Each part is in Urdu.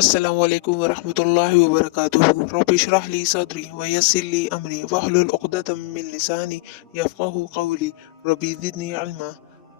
السلام علیکم ورحمۃ اللہ وبرکاتہ رب اشرح لی صدری ویسر لی امری واحلل عقدۃ من لسانی یفقہوا قولی رب زدنی علما۔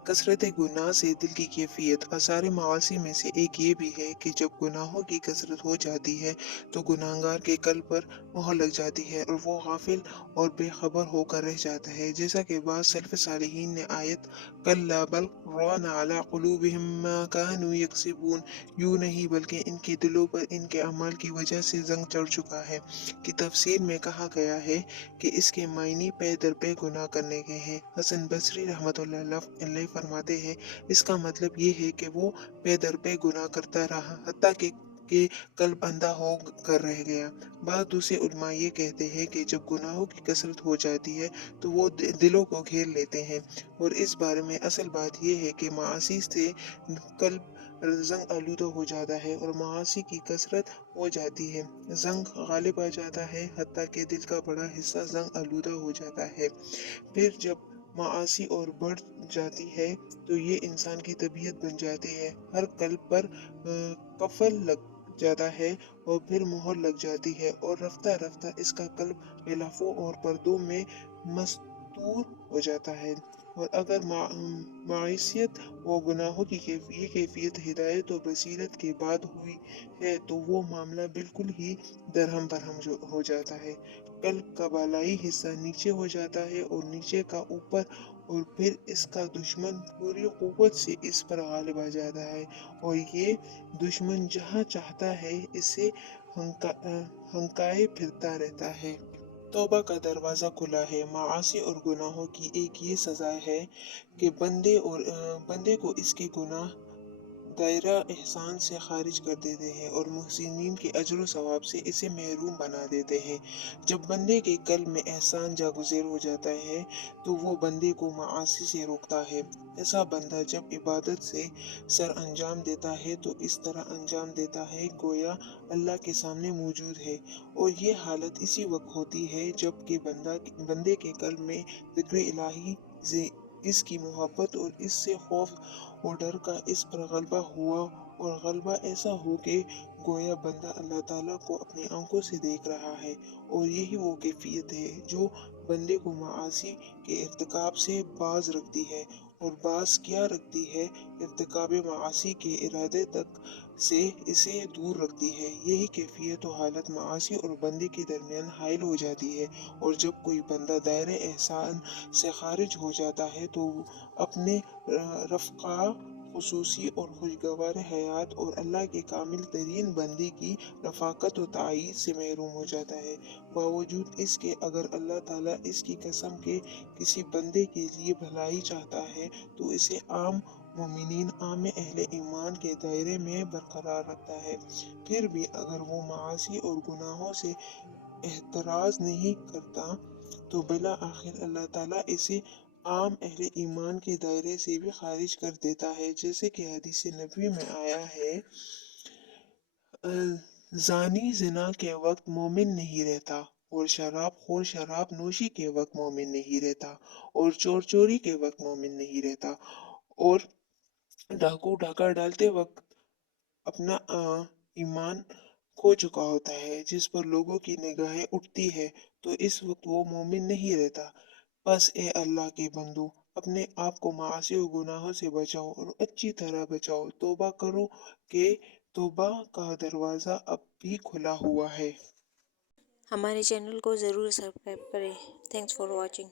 کثرت گناہ سے دل کی کیفیت۔ آثار معاصی میں سے ایک یہ بھی ہے کہ جب گناہوں کی کثرت ہو جاتی ہے تو گناہگار کے قلب پر مہر لگ جاتی ہے اور وہ غافل اور بے خبر ہو کر رہ جاتا ہے، جیسا کہ بعض سلف صالحین نے آیت کلا بل ران علی قلوبہم ما کانوا یکسبون، یوں نہیں بلکہ ان کے دلوں پر ان کے اعمال کی وجہ سے زنگ چڑھ چکا ہے، کی تفسیر میں کہا گیا ہے کہ اس کے معنی پے در پے گناہ کرنے کے ہیں۔ حسن بصری رحمۃ اللہ علیہ فرماتے ہیں اس کا مطلب یہ ہے کہ وہ پے در پے گناہ کرتا رہا حتیٰ کہ قلب اندھا ہو کر رہ گیا۔ بعض دوسرے علماء یہ کہتے ہیں کہ جب گناہوں کی کثرت ہو جاتی ہے تو وہ دلوں کو گھیر لیتے ہیں، اور اس بارے میں اصل بات یہ ہے کہ معاصی سے قلب زنگ آلودہ ہو جاتا ہے اور معاصی کی کثرت ہو جاتی ہے، زنگ غالب آ جاتا ہے حتیٰ کہ دل کا بڑا حصہ زنگ آلودہ ہو جاتا ہے۔ پھر جب معاصی اور بڑھ جاتی ہے تو یہ انسان کی طبیعت بن جاتی ہے، ہر قلب پر قفل لگ جاتا ہے اور پھر مہر لگ جاتی ہے، اور رفتہ رفتہ اس کا قلب غلافوں اور پردوں میں مستور ہو جاتا ہے۔ اور اگر معصیت و گناہوں کی یہ کیفیت ہدایت و بصیرت کے بعد ہوئی ہے تو وہ معاملہ بالکل ہی درہم برہم ہو جاتا ہے، قلب کا بالائی حصہ نیچے ہو جاتا ہے اور نیچے کا اوپر، اور پھر اس کا دشمن پوری قوت سے اس پر غالب آ جاتا ہے، اور یہ دشمن جہاں چاہتا ہے اسے ہنکائے پھرتا رہتا ہے۔ توبہ کا دروازہ کھلا ہے۔ معاصی اور گناہوں کی ایک یہ سزا ہے کہ بندے کو اس کے گناہ دائرہ احسان سے خارج کر دیتے ہیں اور محسنین کے اجر و ثواب سے اسے محروم بنا دیتے ہیں۔ جب بندے کے قلب میں احسان جاگزیر ہو جاتا ہے تو وہ بندے کو معاصی سے روکتا ہے۔ ایسا بندہ جب عبادت سے سر انجام دیتا ہے تو اس طرح انجام دیتا ہے گویا اللہ کے سامنے موجود ہے، اور یہ حالت اسی وقت ہوتی ہے جب کہ بندے کے قلب میں ذکر الہی سے اس کی محبت اور اس سے خوف اور ڈر کا اس پر غلبہ ہوا، اور غلبہ ایسا ہو کہ گویا بندہ اللہ تعالیٰ کو اپنی آنکھوں سے دیکھ رہا ہے، اور یہی وہ کیفیت ہے جو بندے کو معاصی کے ارتکاب سے باز رکھتی ہے، اور باز کیا رکھتی ہے؟ ارتکاب معاصی کے ارادے تک سے اسے دور رکھتی ہے۔ یہی کیفیت و حالت معاصی اور بندے کے درمیان حائل ہو جاتی ہے، اور جب کوئی بندہ دائرہ احسان سے خارج ہو جاتا ہے تو اپنے رفقا خصوصی اور خوشگوار حیات اور اللہ کے کامل ترین بندے کی رفاقت و تائید سے محروم ہو جاتا ہے، باوجود اس کے اگر اللہ تعالیٰ اس کی قسم کے کسی بندے کے لیے بھلائی چاہتا ہے تو اسے عام مومنین، عام اہل ایمان کے دائرے میں برقرار رکھتا ہے۔ پھر بھی اگر وہ معاصی اور گناہوں سے احتراز نہیں کرتا تو بالآخر اللہ تعالیٰ اسے عام اہل ایمان کے دائرے سے بھی خارج کر دیتا ہے، جیسے کہ حدیث نبوی میں آیا ہے زانی زنا کے وقت مومن نہیں رہتا، اور شراب خور شراب نوشی کے وقت مومن نہیں رہتا، اور چور چوری کے وقت مومن نہیں رہتا، اور ڈاکو ڈاکہ ڈالتے وقت اپنا ایمان کھو چکا ہوتا ہے، جس پر لوگوں کی نگاہیں اٹھتی ہے تو اس وقت وہ مومن نہیں رہتا۔ بس اے اللہ کے بندو، اپنے آپ کو معاصی و گناہوں سے بچاؤ اور اچھی طرح بچاؤ، توبہ کرو کہ توبہ کا دروازہ اب بھی کھلا ہوا ہے۔ ہمارے چینل کو ضرور سبسکرائب کریں۔ Thanks for watching.